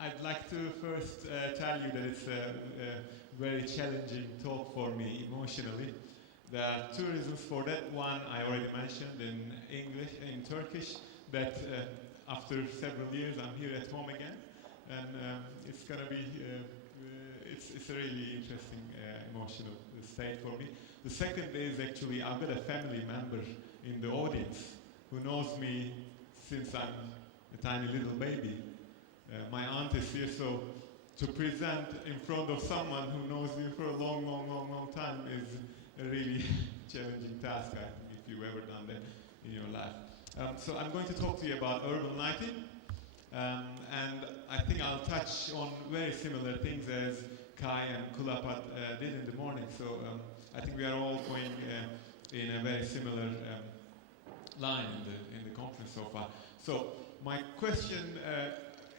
I'd like to first tell you that it's a very challenging talk for me emotionally. There are two reasons for that. One I already mentioned in English, in Turkish, that after several years I'm here at home again, and it's going to be, it's a really interesting emotional state for me. The second is actually I've got a family member in the audience who knows me since I'm a tiny little baby. My aunt is here, so to present in front of someone who knows you for a long, long, long, long time is a really challenging task, I think, if you've ever done that in your life. So I'm going to talk to you about urban lighting, and I think I'll touch on very similar things as Kai and Kulapat did in the morning. So I think we are all going in a very similar line in the conference so far. So my question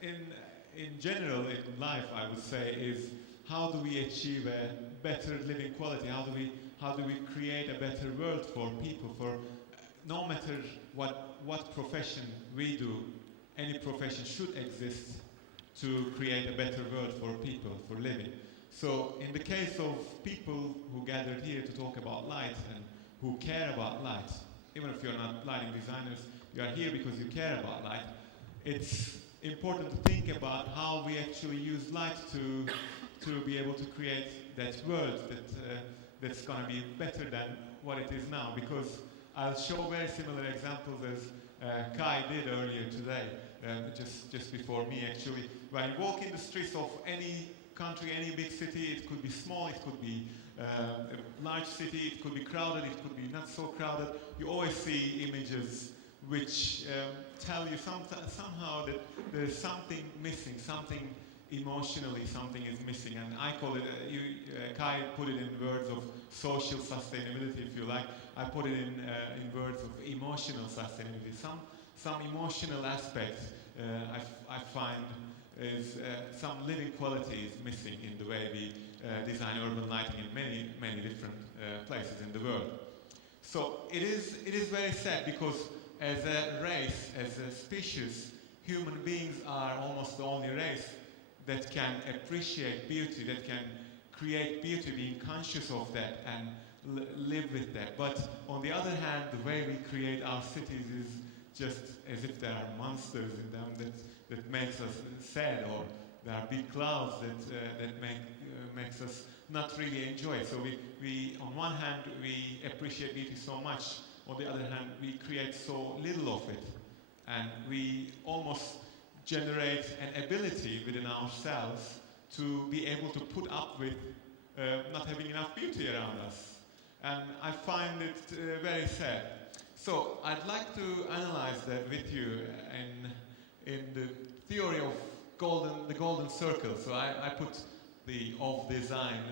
in general in life, I would say, is how do we achieve a better living quality? How do we create a better world for people? For no matter what profession we do, any profession should exist to create a better world for people, for living. So in the case of people who gathered here to talk about light and who care about light, even if you're not lighting designers, you are here because you care about light. It's important to think about how we actually use light to be able to create that world that's going to be better than what it is now. Because I'll show very similar examples as Kai did earlier today, just before me actually. When you walk in the streets of any country, any big city, it could be small, it could be a large city, it could be crowded, it could be not so crowded. You always see images which tell you somehow that there's something missing, something emotionally, something is missing. And I call it, Kai put it in words of social sustainability, if you like. I put it in words of emotional sustainability. Some emotional aspect I find is some living quality is missing in the way we design urban lighting in many, many different places in the world. So it is very sad because as a race, as a species, human beings are almost the only race that can appreciate beauty, that can create beauty, being conscious of that and live with that. But on the other hand, the way we create our cities is just as if there are monsters in them that makes us sad, or there are big clouds that makes us not really enjoy. So we on one hand, we appreciate beauty so much. On the other hand, we create so little of it, and we almost generate an ability within ourselves to be able to put up with not having enough beauty around us. And I find it very sad. So I'd like to analyze that with you in the theory of the golden circle. So I put the of design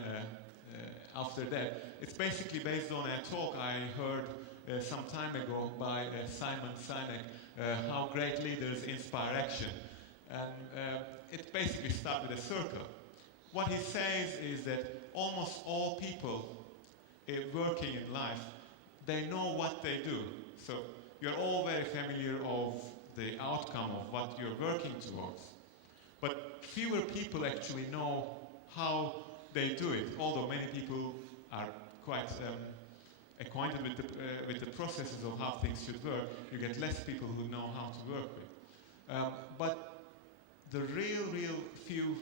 after that. It's basically based on a talk I heard some time ago by Simon Sinek, How Great Leaders Inspire Action. And it basically starts with a circle. What he says is that almost all people working in life, they know what they do. So you're all very familiar of the outcome of what you're working towards. But fewer people actually know how they do it, although many people are quite acquainted with the processes of how things should work. You get less people who know how to work with. But the real few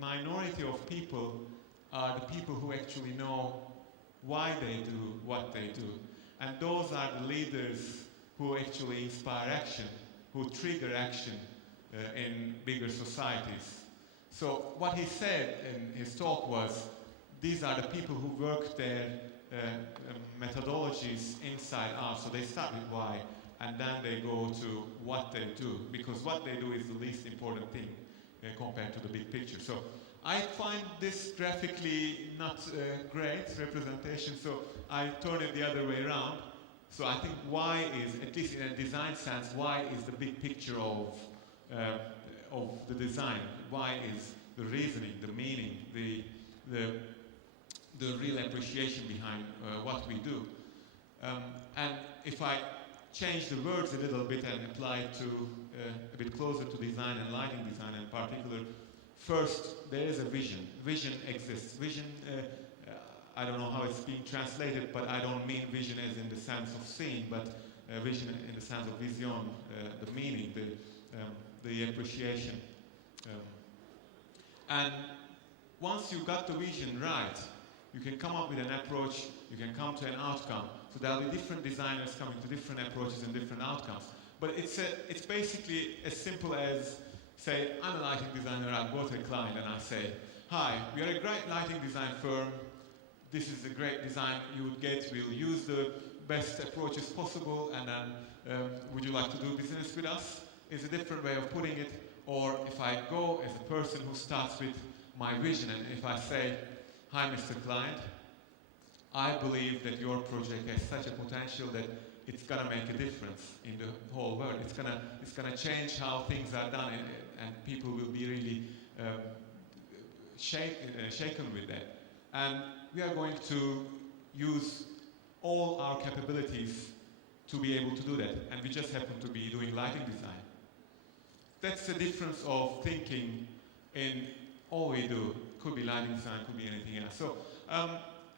minority of people are the people who actually know why they do what they do. And those are the leaders who actually inspire action, who trigger action in bigger societies. So what he said in his talk was, these are the people who work their methodologies inside out. So they start with why, and then they go to what they do, because what they do is the least important thing compared to the big picture. So I find this graphically not great representation, so I turn it the other way around. So I think why is, at least in a design sense, why is the big picture of the design? Why is the reasoning, the meaning, the real appreciation behind what we do? And if I change the words a little bit and apply it to a bit closer to design and lighting design in particular. First, there is a vision. Vision exists. Vision, I don't know how it's being translated, but I don't mean vision as in the sense of seeing, but vision in the sense of vision, the meaning, the appreciation. And once you got the vision right, you can come up with an approach, you can come to an outcome. So there'll be different designers coming to different approaches and different outcomes. But it's basically as simple as, say, I'm a lighting designer, I go to a client and I say, hi, we are a great lighting design firm, this is a great design you would get, we'll use the best approaches possible, and then would you like to do business with us? Is a different way of putting it. Or if I go as a person who starts with my vision, and if I say, hi Mr. Client, I believe that your project has such a potential that it's going to make a difference in the whole world. It's going to change how things are done, and people will be really shaken with that. And we are going to use all our capabilities to be able to do that. And we just happen to be doing lighting design. That's the difference of thinking in all we do. Could be lighting design, could be anything else. So,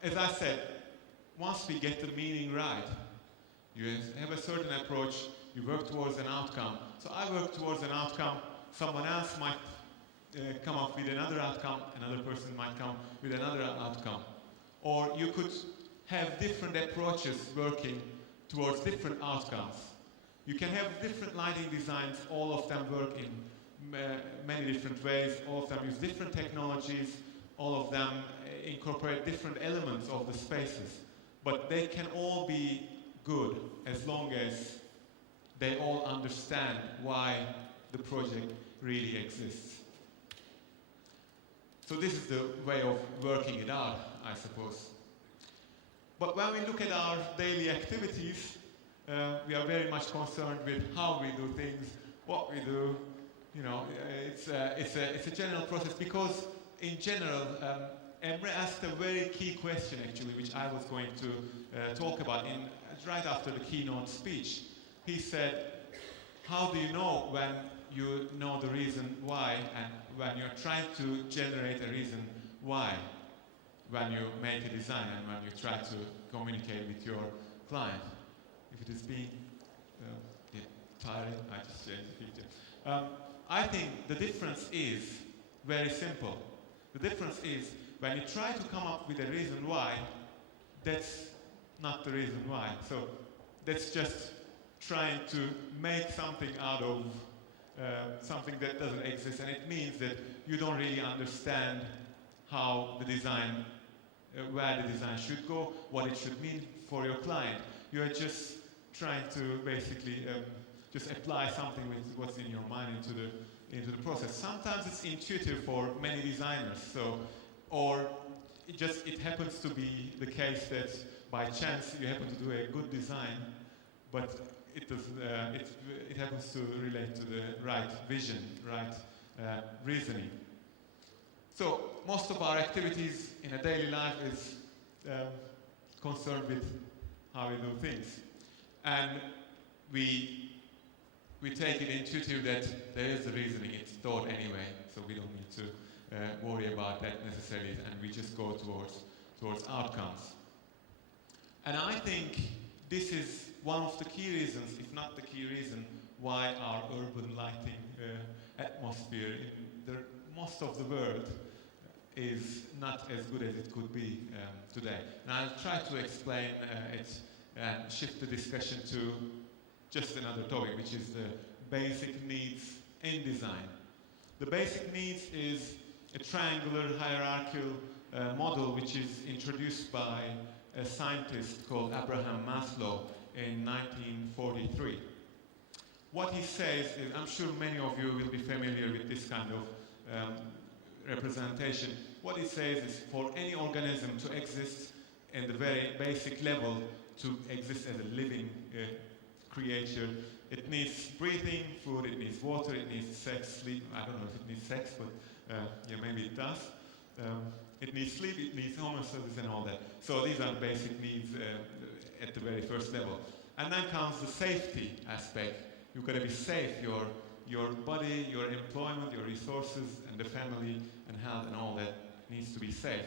as I said, once we get the meaning right, you have a certain approach, you work towards an outcome. So I work towards an outcome, someone else might come up with another outcome, another person might come with another outcome. Or you could have different approaches working towards different outcomes. You can have different lighting designs, all of them work in many different ways, all of them use different technologies, all of them incorporate different elements of the spaces. But they can all be good as long as they all understand why the project really exists. So this is the way of working it out, I suppose. But when we look at our daily activities, we are very much concerned with how we do things, what we do. You know, it's a general process, because in general, Emrah asked a very key question actually, which I was going to talk about right after the keynote speech. He said, how do you know when you know the reason why, and when you're trying to generate a reason why, when you make a design and when you try to communicate with your client? If it is being tiring, I just changed the picture. I think the difference is very simple. The difference is when you try to come up with a reason why, that's not the reason why. So that's just trying to make something out of something that doesn't exist, and it means that you don't really understand how the design, where the design should go, what it should mean for your client. You are just trying to basically just apply something with what's in your mind into the process. Sometimes it's intuitive for many designers, so, or it happens to be the case that by chance you happen to do a good design, but it doesn't. It happens to relate to the right vision, right reasoning. So most of our activities in a daily life is concerned with how we do things, and we take it intuitive that there is a reasoning. It's thought anyway, so we don't need to worry about that necessarily, and we just go towards outcomes. And I think this is one of the key reasons, if not the key reason, why our urban lighting atmosphere in most of the world is not as good as it could be today. And I'll try to explain it and shift the discussion to just another topic, which is the basic needs in design. The basic needs is a triangular hierarchical model which is introduced by a scientist called Abraham Maslow in 1943. What he says is, I'm sure many of you will be familiar with this kind of representation. What he says is, for any organism to exist in the very basic level, to exist as a living creature, it needs breathing, food, it needs water, it needs sex, sleep. I don't know if it needs sex, but yeah, maybe it does. It needs sleep, it needs homeostasis and all that. So these are the basic needs at the very first level. And then comes the safety aspect. You've got to be safe, your body, your employment, your resources, and the family and health and all that needs to be safe.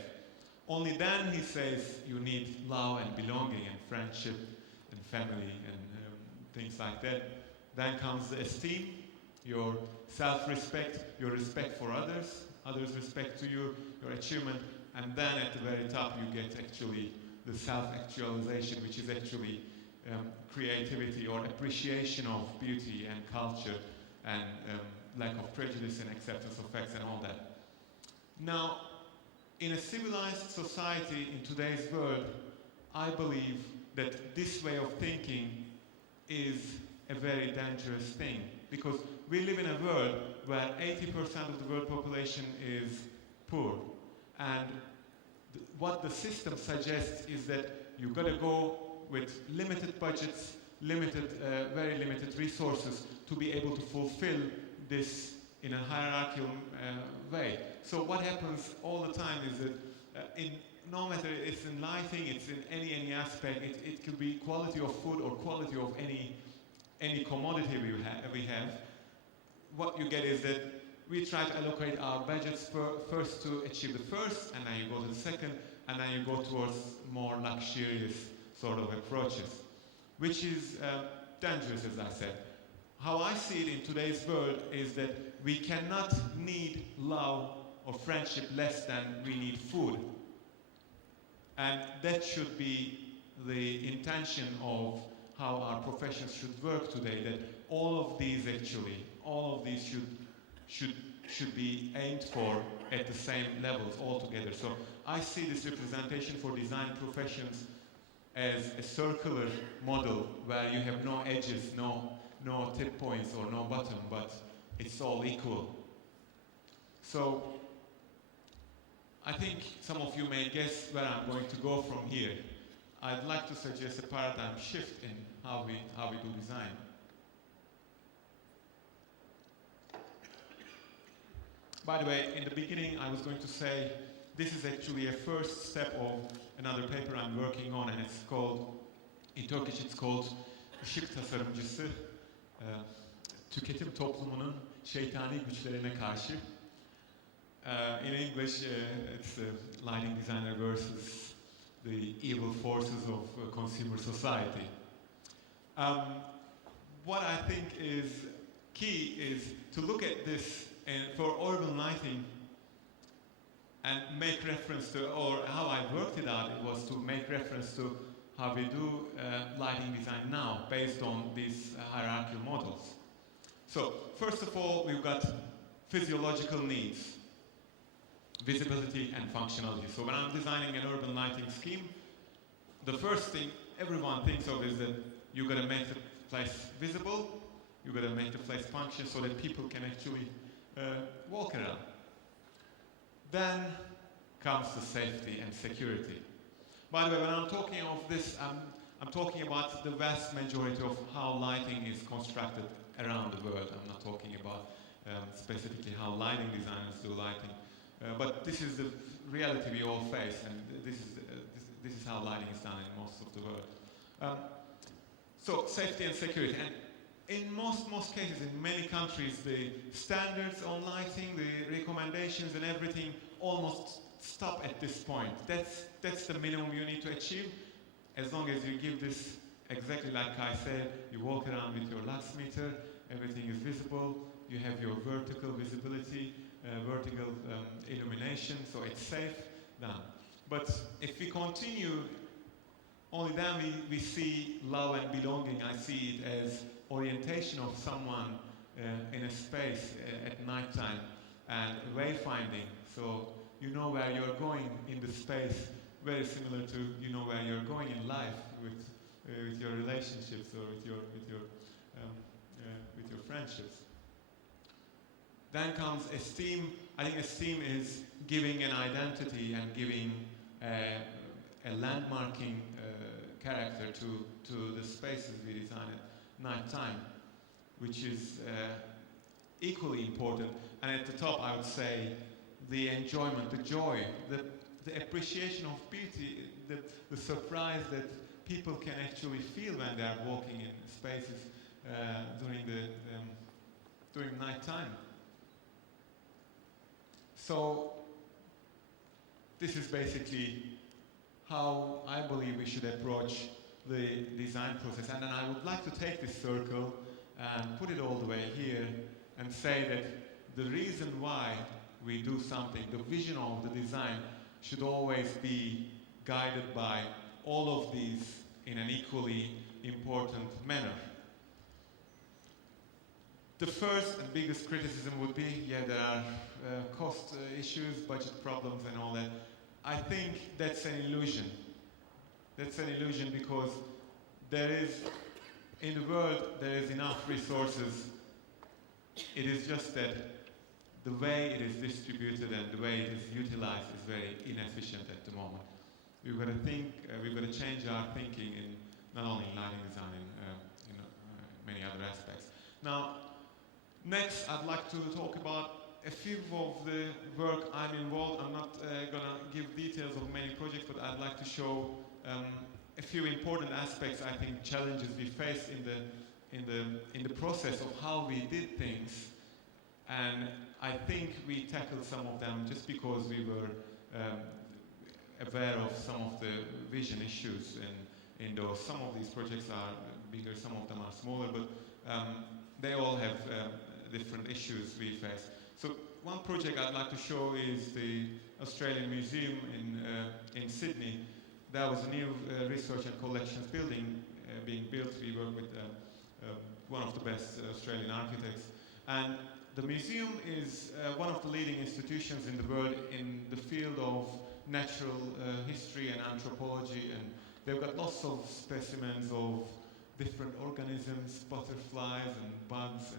Only then, he says, you need love and belonging and friendship and family and things like that. Then comes the esteem, your self-respect, your respect for others, others' respect to you, your achievement, and then at the very top you get actually the self-actualization, which is actually creativity or appreciation of beauty and culture and lack of prejudice and acceptance of facts and all that. Now, in a civilized society in today's world, I believe that this way of thinking is a very dangerous thing, because we live in a world where 80% of the world population is poor, and what the system suggests is that you've got to go with limited budgets, very limited resources to be able to fulfill this in a hierarchical way. So what happens all the time is that no matter it's in lighting, it's in any aspect, it could be quality of food or quality of any commodity we have. What you get is that we try to allocate our budgets first to achieve the first, and then you go to the second, and then you go towards more luxurious sort of approaches, which is dangerous, as I said. How I see it in today's world is that we cannot need love or friendship less than we need food. And that should be the intention of how our professions should work today, that all of these should be aimed for at the same levels altogether. So I see this representation for design professions as a circular model where you have no edges, no tip points or no bottom, but it's all equal. So I think some of you may guess where I'm going to go from here. I'd like to suggest a paradigm shift in how we do design. By the way, in the beginning I was going to say this is actually a first step of another paper I'm working on, and it's called, in Turkish it's called Işık Tasarımcısı, Tüketim Toplumunun Şeytani Güçlerine Karşı. In English, it's lighting designer versus the evil forces of consumer society. What I think is key is to look at this for urban lighting and make reference to, or how I worked it out, it was to make reference to how we do lighting design now based on these hierarchical models. So, first of all, we've got physiological needs, visibility and functionality. So when I'm designing an urban lighting scheme, the first thing everyone thinks of is that you've got to make the place visible, you've got to make the place function so that people can actually walk around. Then comes the safety and security. By the way, when I'm talking of this, I'm talking about the vast majority of how lighting is constructed around the world. I'm not talking about specifically how lighting designers do lighting. But this is the reality we all face, and this is how lighting is done in most of the world. So safety and security, and in most cases, in many countries, the standards on lighting, the recommendations and everything almost stop at this point. That's the minimum you need to achieve. As long as you give this exactly like I said, you walk around with your lux meter, everything is visible, you have your vertical visibility, vertical illumination, so it's safe, done. But if we continue, only then we see love and belonging. I see it as orientation of someone in a space at nighttime, and wayfinding, so you know where you're going in the space, very similar to you know where you're going in life with your relationships or with your friendships. Then comes esteem. I think esteem is giving an identity and giving a landmarking character to the spaces we design at night time, which is equally important. And at the top, I would say the enjoyment, the joy, the appreciation of beauty, the surprise that people can actually feel when they are walking in spaces during night time. So this is basically how I believe we should approach the design process. And then I would like to take this circle and put it all the way here and say that the reason why we do something, the vision of the design, should always be guided by all of these in an equally important manner. The first and biggest criticism would be, yeah, there are cost issues, budget problems and all that. I think that's an illusion. That's an illusion because there is, in the world, there is enough resources. It is just that the way it is distributed and the way it is utilized is very inefficient at the moment. We've got to think, we've got to change our thinking in not only lighting design, in many other aspects. Now, next, I'd like to talk about a few of the work I'm involved. I'm not going to give details of many projects, but I'd like to show a few important aspects, I think, challenges we faced in the process of how we did things. And I think we tackled some of them just because we were aware of some of the vision issues in those. Some of these projects are bigger, some of them are smaller, but they all have different issues we face. So one project I'd like to show is the Australian Museum in Sydney. That was a new research and collections building being built. We work with one of the best Australian architects. And the museum is one of the leading institutions in the world in the field of natural history and anthropology, and they've got lots of specimens of different organisms, butterflies and bugs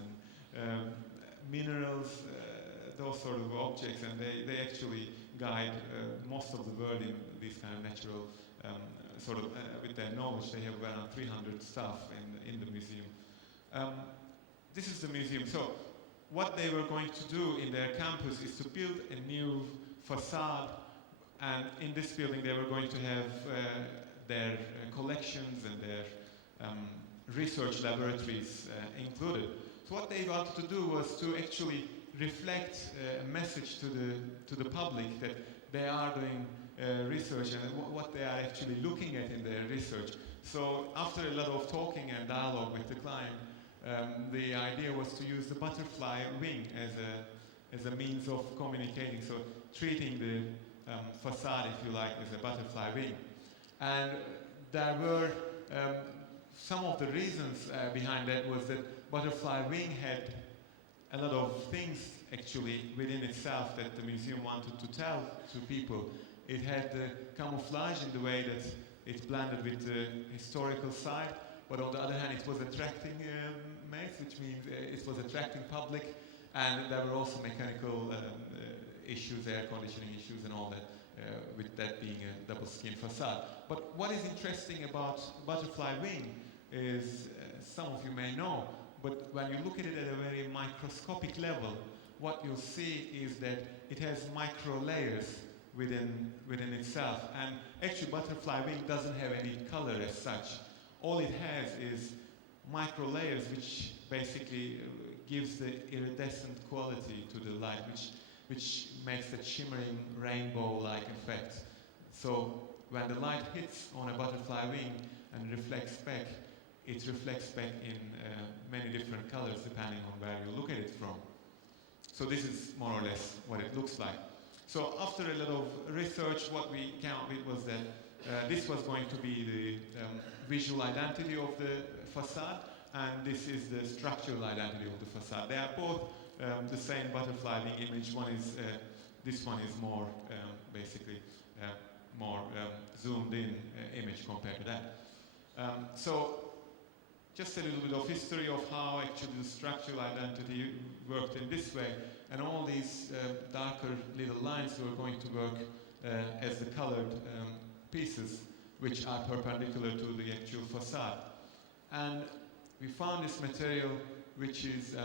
and minerals, those sort of objects, and they actually guide most of the world in these kind of natural with their knowledge. They have around 300 staff in the museum. This is the museum. So what they were going to do in their campus is to build a new facade, and in this building they were going to have their collections and their research laboratories included. So what they wanted to do was to actually reflect a message to the public that they are doing research and what they are actually looking at in their research. So after a lot of talking and dialogue with the client, the idea was to use the butterfly wing as a means of communicating, so treating the facade, if you like, as a butterfly wing. And there were some of the reasons behind that was that butterfly wing had a lot of things actually within itself that the museum wanted to tell to people. It had the camouflage in the way that it's blended with the historical side, but on the other hand it was attracting mates, which means it was attracting public, and there were also mechanical issues, air conditioning issues and all that, with that being a double skin facade. But what is interesting about butterfly wing is, some of you may know, but when you look at it at a very microscopic level, what you'll see is that it has micro layers within itself. And actually butterfly wing doesn't have any color as such. All it has is micro layers, which basically gives the iridescent quality to the light, which makes a shimmering rainbow-like effect. So when the light hits on a butterfly wing and reflects back, it reflects back in many different colors depending on where you look at it from. So this is more or less what it looks like. So after a lot of research, what we came up with was that this was going to be the visual identity of the facade, and this is the structural identity of the facade. They are both the same butterfly wing image. One is, this one is more basically more zoomed in image compared to that. So just a little bit of history of how actually the structural identity worked in this way, and all these darker little lines were going to work as the colored pieces which are perpendicular to the actual facade. And we found this material which is,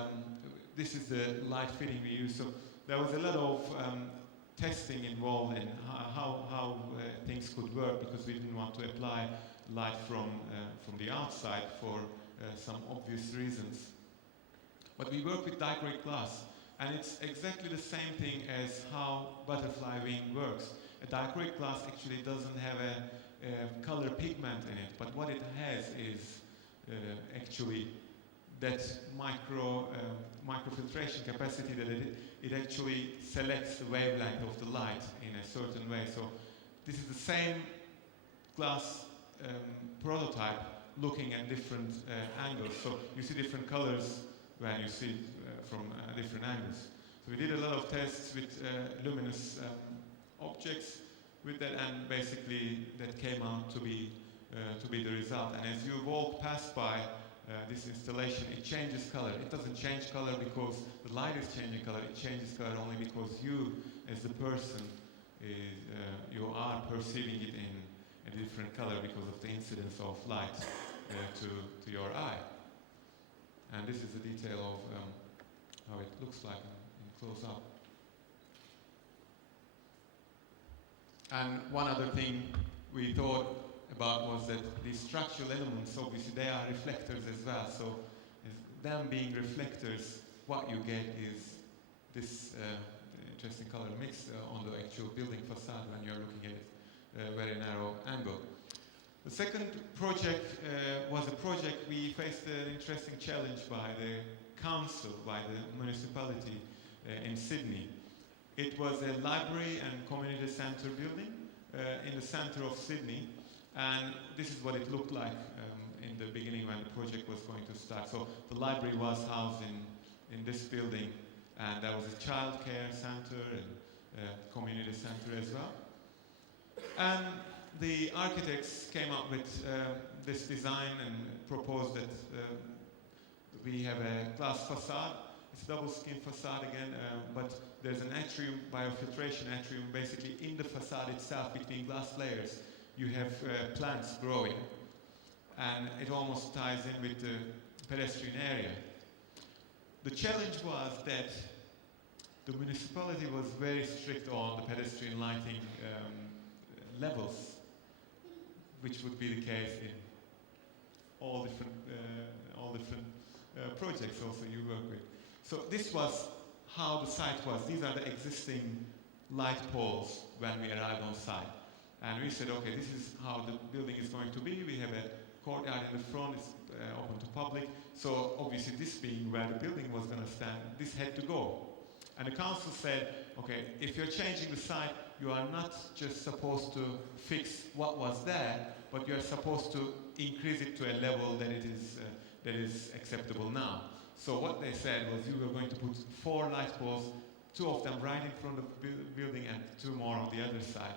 this is the light fitting we use. So there was a lot of testing involved in how things could work, because we didn't want to apply light from the outside for some obvious reasons. But we work with dichroic glass, and it's exactly the same thing as how butterfly wing works. A dichroic glass actually doesn't have a color pigment in it, but what it has is actually that microfiltration capacity that it actually selects the wavelength of the light in a certain way. So this is the same glass prototype looking at different angles. So you see different colors when you see it from different angles. So we did a lot of tests with luminous objects with that, and basically that came out to be the result. And as you walk past by this installation, it changes color. It doesn't change color because the light is changing color. It changes color only because you, as the person, you are perceiving it in a different color because of the incidence of light to your eye. And this is a detail of how it looks like in close up. And one other thing we thought about was that these structural elements, obviously they are reflectors as well. So them being reflectors, what you get is this interesting color mix on the actual building facade when you're looking at it a very narrow angle. The second project was a project we faced an interesting challenge by the council, by the municipality in Sydney. It was a library and community centre building in the centre of Sydney, and this is what it looked like in the beginning when the project was going to start. So the library was housed in this building, and there was a childcare centre and a community centre as well. And the architects came up with this design and proposed that we have a glass facade. It's a double skin facade again, but there's an atrium, biofiltration atrium, basically in the facade itself between glass layers. You have plants growing, and it almost ties in with the pedestrian area. The challenge was that the municipality was very strict on the pedestrian lighting levels, which would be the case in all different projects also you work with. So this was how the site was. These are the existing light poles when we arrived on site. And we said, okay, this is how the building is going to be. We have a courtyard in the front, it's open to public. So obviously this being where the building was going to stand, this had to go. And the council said, okay, if you're changing the site, you are not just supposed to fix what was there, but you're supposed to increase it to a level that is acceptable now. So what they said was you were going to put 4 light poles, 2 of them right in front of the building and 2 more on the other side.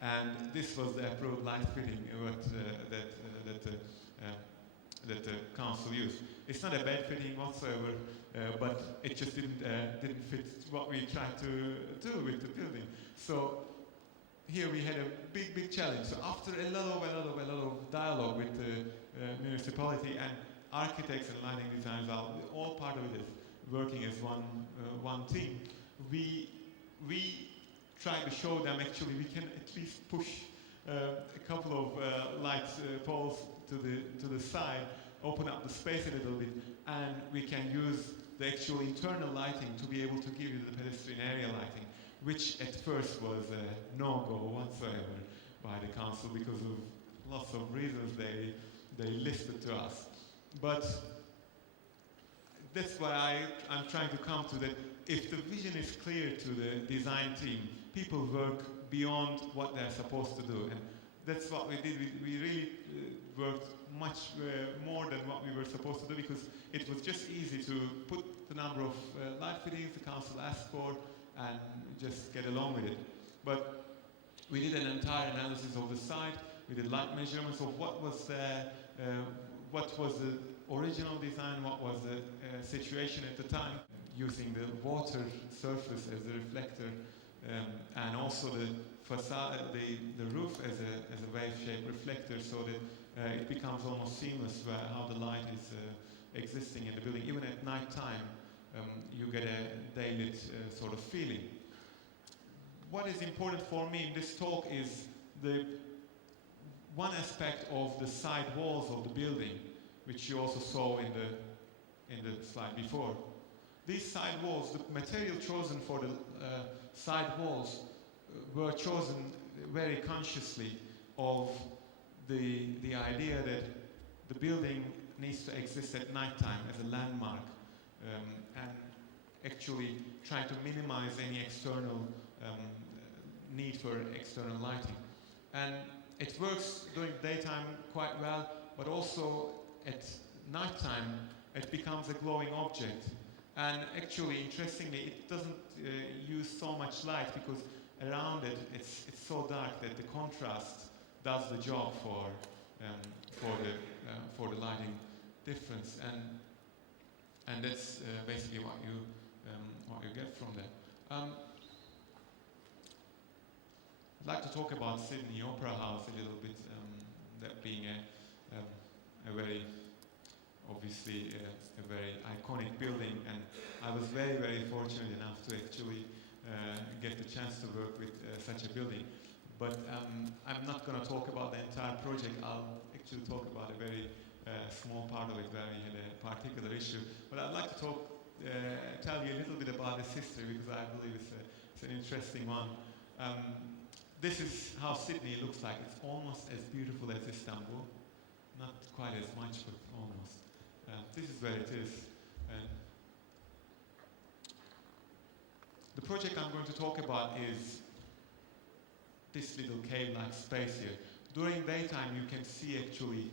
And this was the approved light fitting that the council used. It's not a bad fitting whatsoever, but it just didn't fit what we tried to do with the building. So here we had a big challenge. So after a lot of dialogue with the municipality and architects and lighting designers, all part of it is working as one team. We tried to show them actually we can at least push a couple of light poles to the side, open up the space a little bit, and we can use the actual internal lighting to be able to give you the pedestrian area lighting, which at first was a no-go whatsoever by the council because of lots of reasons they listed to us. But that's why I'm trying to come to that. If the vision is clear to the design team, people work beyond what they're supposed to do. And that's what we did. We really worked much more than what we were supposed to do because it was just easy to put the number of light fittings the council asked for and just get along with it. But we did an entire analysis of the site. We did light measurements of what was there, what was the original design, what was the situation at the time, using the water surface as a reflector, and also the facade, the roof as a wave-shaped reflector, so that it becomes almost seamless how the light is existing in the building. Even at night time, you get a daylit sort of feeling. What is important for me in this talk is one aspect of the side walls of the building, which you also saw in the slide before. These side walls, the material chosen for the side walls were chosen very consciously of the idea that the building needs to exist at nighttime as a landmark, and actually try to minimize any external need for external lighting. And it works during daytime quite well, but also at nighttime it becomes a glowing object. And actually, interestingly, it doesn't use so much light because around it, it's so dark that the contrast does the job for the lighting difference. And that's basically what you get from that. I'd like to talk about Sydney Opera House a little bit, that being a very, obviously, a very iconic building, and I was very, very fortunate enough to actually get the chance to work with such a building. But I'm not going to talk about the entire project. I'll actually talk about a very small part of it where we had a particular issue. But I'd like to tell you a little bit about its history, because I believe it's an interesting one. This is how Sydney looks like. It's almost as beautiful as Istanbul. Not quite as much, but almost. This is where it is. And the project I'm going to talk about is this little cave-like space here. During daytime, you can see actually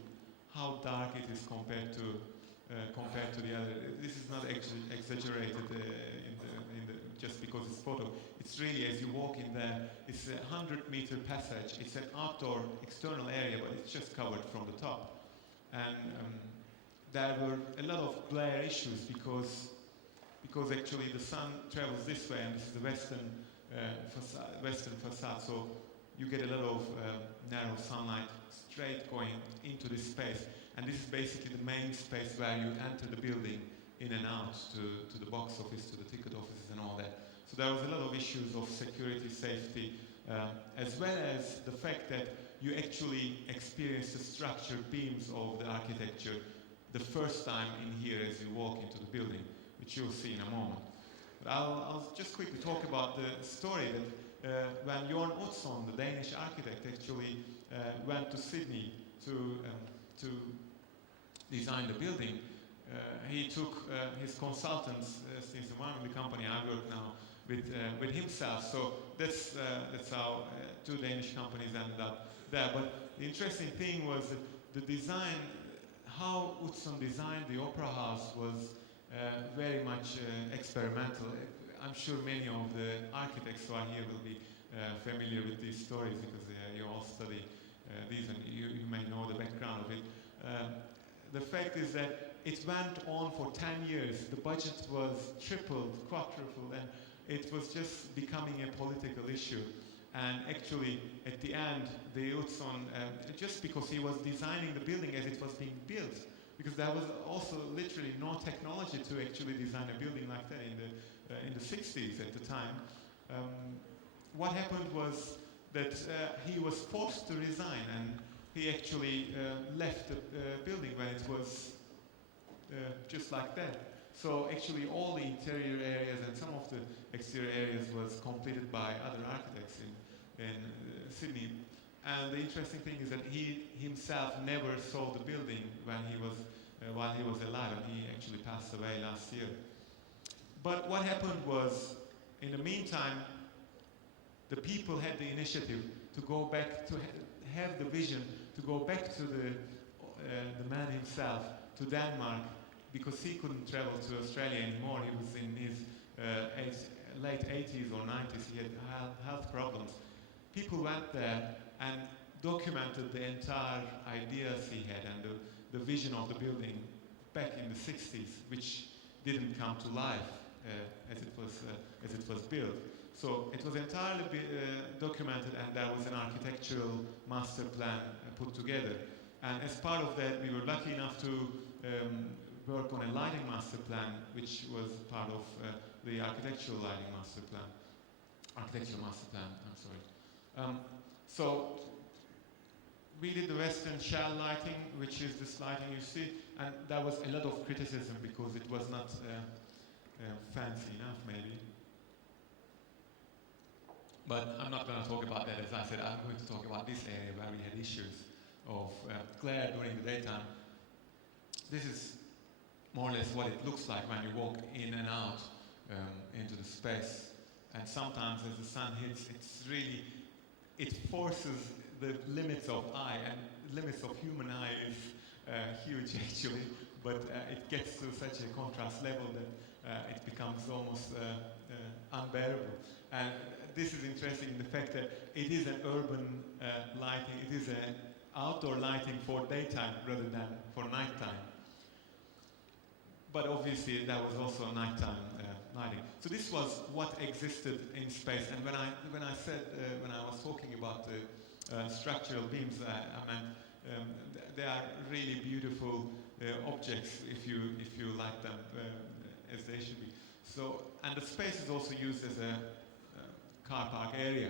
how dark it is compared to the other. This is not actually exaggerated just because it's photo. It's really, as you walk in there, it's a 100-meter passage. It's an outdoor external area, but it's just covered from the top. And there were a lot of glare issues because actually the sun travels this way, and this is the western facade. So you get a lot of narrow sunlight straight going into this space. And this is basically the main space where you enter the building in and out to the box office, to the ticket offices and all that. So there was a lot of issues of security, safety, as well as the fact that you actually experience the structured beams of the architecture the first time in here as you walk into the building, which you'll see in a moment. But I'll just quickly talk about the story that when Jorn Utzon, the Danish architect, actually went to Sydney to design the building, he took his consultants, since the company I work now, with himself. So that's how two Danish companies ended up there. But the interesting thing was that the design, how Utzon designed the opera house was very much experimental. I'm sure many of the architects who are here will be familiar with these stories because you all study these and you may know the background of it. The fact is that it went on for 10 years. The budget was tripled, quadrupled, and it was just becoming a political issue. And actually, at the end, the Utzon, just because he was designing the building as it was being built, because there was also literally no technology to actually design a building like that in the 60s at the time. What happened was that he was forced to resign, and he actually left the building when it was just like that. So actually all the interior areas and some of the exterior areas was completed by other architects in Sydney. And the interesting thing is that he himself never saw the building when he was while he was alive, and he actually passed away last year. But what happened was, in the meantime, the people had the initiative to go back, to have the vision, to go back to the man himself, to Denmark, because he couldn't travel to Australia anymore. He was in his late 80s or 90s. He had health problems. People went there and documented the entire ideas he had and the vision of the building back in the 60s, which didn't come to life as it was built. So it was entirely documented, and there was an architectural master plan put together. And as part of that, we were lucky enough to work on a lighting master plan, which was part of the architectural lighting master plan. Architectural master plan, I'm sorry. So we did the Western shell lighting, which is this lighting you see, and there was a lot of criticism because it was not fancy enough, maybe. But I'm not going to talk about that. As I said, I'm going to talk about this area where we had issues of glare during the daytime. This is more or less what it looks like when you walk in and out into the space. And sometimes as the sun hits, it forces the limits of eye, and limits of human eye is huge actually, but it gets to such a contrast level that it becomes almost unbearable. And this is interesting in the fact that it is an urban lighting, it is an outdoor lighting for daytime rather than for nighttime. But obviously there was also nighttime lighting. So this was what existed in space. And when I was talking about the structural beams, I meant they are really beautiful objects if you like them as they should be. So, and the space is also used as a car park area.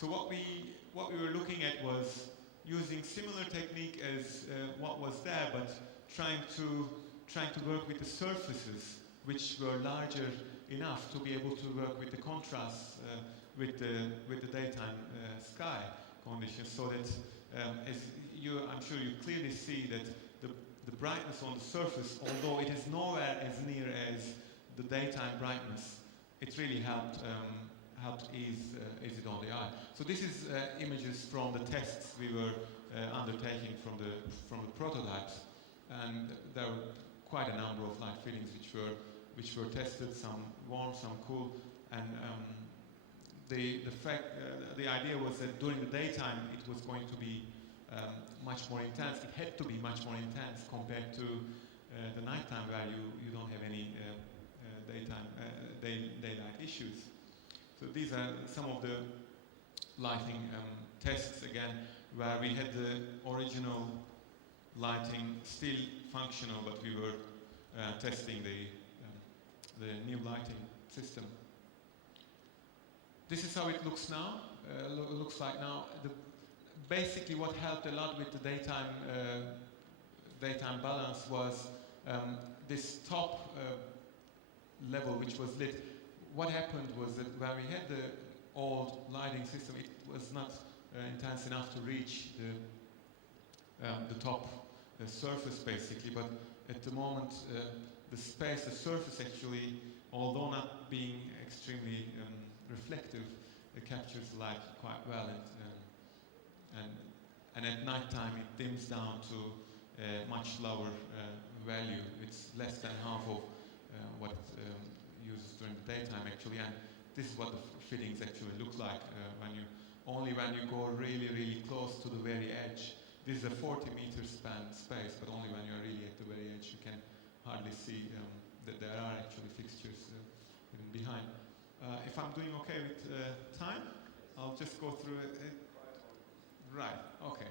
So what we were looking at was using similar technique as what was there, but trying to work with the surfaces which were larger enough to be able to work with the contrast with the daytime sky conditions, so that I'm sure you clearly see that the brightness on the surface, although it is nowhere as near as the daytime brightness, it really helped ease it on the eye. So this is images from the tests we were undertaking from the prototypes, and there were quite a number of light fittings which were tested, some warm, some cool, and the idea was that during the daytime it was going to be much more intense. It had to be much more intense compared to the nighttime, where you don't have any daylight issues. So these are some of the lighting tests again, where we had the original lighting still functional, but we were testing the new lighting system. This is how it looks now. Looks like now. Basically, what helped a lot with the daytime balance was this top level, which was lit. What happened was that when we had the old lighting system, it was not intense enough to reach the top surface, basically. But at the moment, the surface actually, although not being extremely reflective, it captures the light quite well. And at night time, it dims down to a much lower value. It's less than half of what uses during the daytime, actually. And this is what the fittings actually look like when you go really, really close to the very edge. This is a 40-meter span space, but only when you're really at the very edge, you can hardly see that there are actually fixtures behind. If I'm doing okay with time, I'll just go through it. Right, okay.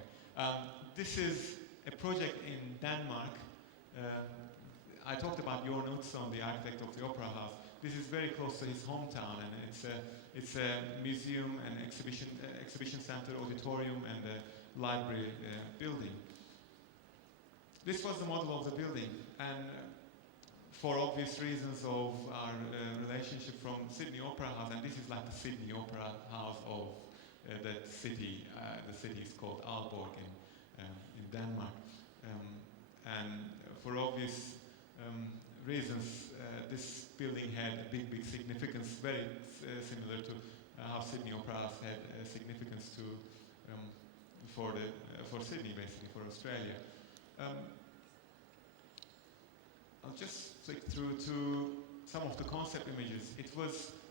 This is a project in Denmark. I talked about your notes on the architect of the Opera House. This is very close to his hometown, and it's a museum, an exhibition center, auditorium, and a library building. This was the model of the building, and for obvious reasons of our relationship from Sydney Opera House, and this is like the Sydney Opera House of that city. The city is called Aalborg in Denmark, and for obvious reasons, this building had a big significance, very similar to how Sydney Opera House had significance for Sydney, basically, for Australia. I'll just flick through to some of the concept images.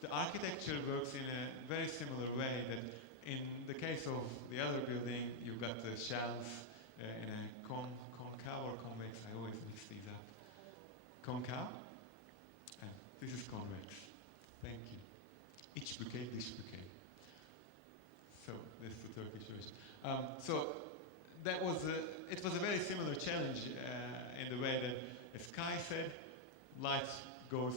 The architecture works in a very similar way that in the case of the other building, you've got the shells in a concave or convex. I always mix these up. Concave, and this is convex. Thank you. İç bükey, dış bükey. So this is the Turkish version. It was a very similar challenge in the way that, as Kai said, light goes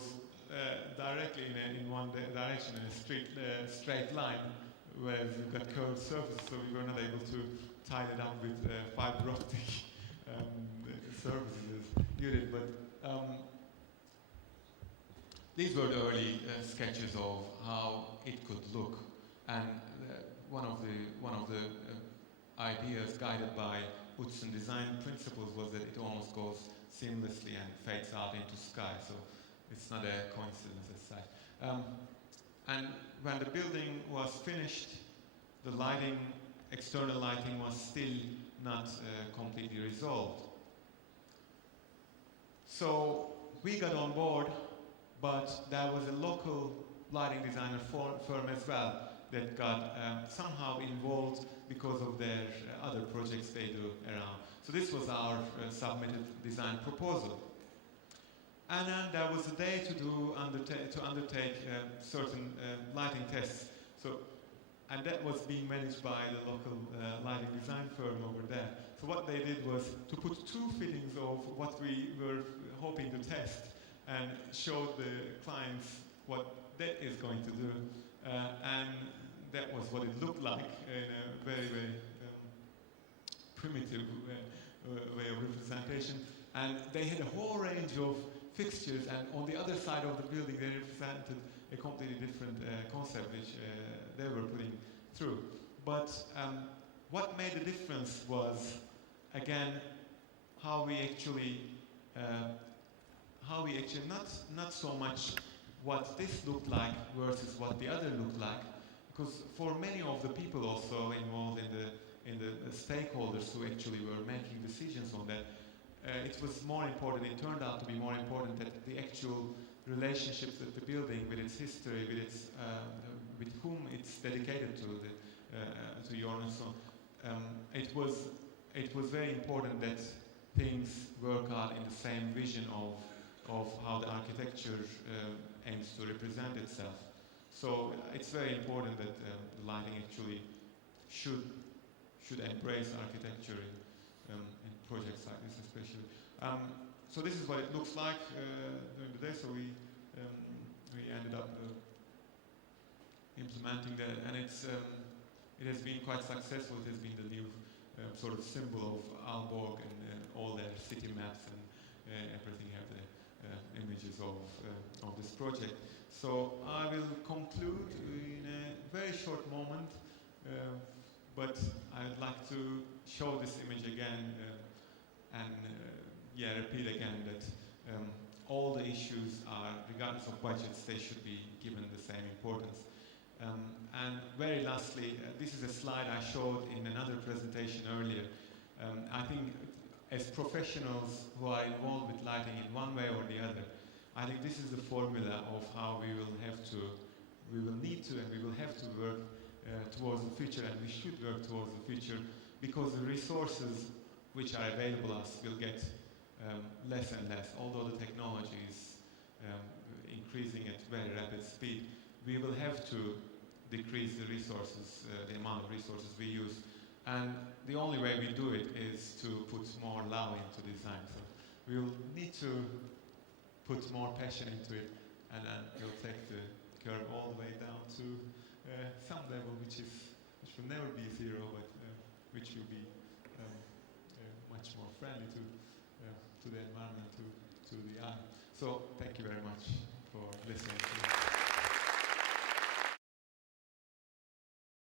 directly in one direction in a straight line, whereas you've got curved surfaces, so we were not able to tie it up with fiber optic surfaces as you did. But these were the early sketches of how it could look, and one of the ideas guided by Utzon design principles was that it almost goes seamlessly and fades out into sky, so it's not a coincidence as such. And when the building was finished, the lighting, external lighting, was still not completely resolved. So we got on board, but there was a local lighting designer firm as well that got somehow involved because of their other projects they do around. So this was our submitted design proposal. And then there was a day to undertake certain lighting tests. And that was being managed by the local lighting design firm over there. So what they did was to put two fittings of what we were hoping to test and showed the clients what that is going to do. And that was what it looked like in a very, very primitive way of representation. And they had a whole range of fixtures, and on the other side of the building they represented a completely different concept which they were putting through. But what made the difference was, again, how we actually not so much what this looked like versus what the other looked like, because for many of the people also involved in the stakeholders who actually were making decisions on that, it was more important, it turned out to be more important that the actual relationships with the building, with its history, with whom it's dedicated to, Jornsson. It was very important that things work out in the same vision of how the architecture aims to represent itself. So it's very important that the lighting actually should embrace architecture in projects like this, especially. So this is what it looks like during the day. So we ended up implementing that, and it has been quite successful. It has been the new sort of symbol of Aalborg, and all their city maps and everything have the images of this project. So I will conclude in a very short moment, but I'd like to show this image again and repeat again that all the issues are, regardless of budgets, they should be given the same importance. And very lastly, this is a slide I showed in another presentation earlier. I think as professionals who are involved with lighting in one way or the other, I think this is the formula of how we will need to, and we will have to work towards the future, and we should work towards the future, because the resources which are available us will get less and less. Although the technology is increasing at very rapid speed, we will have to decrease the resources, the amount of resources we use. And the only way we do it is to put more love into design. So we'll need to put more passion into it, and then we'll take the curve all the way down to some level which will never be zero, but which will be much more friendly to the environment, to the eye. So thank you very much for listening to me.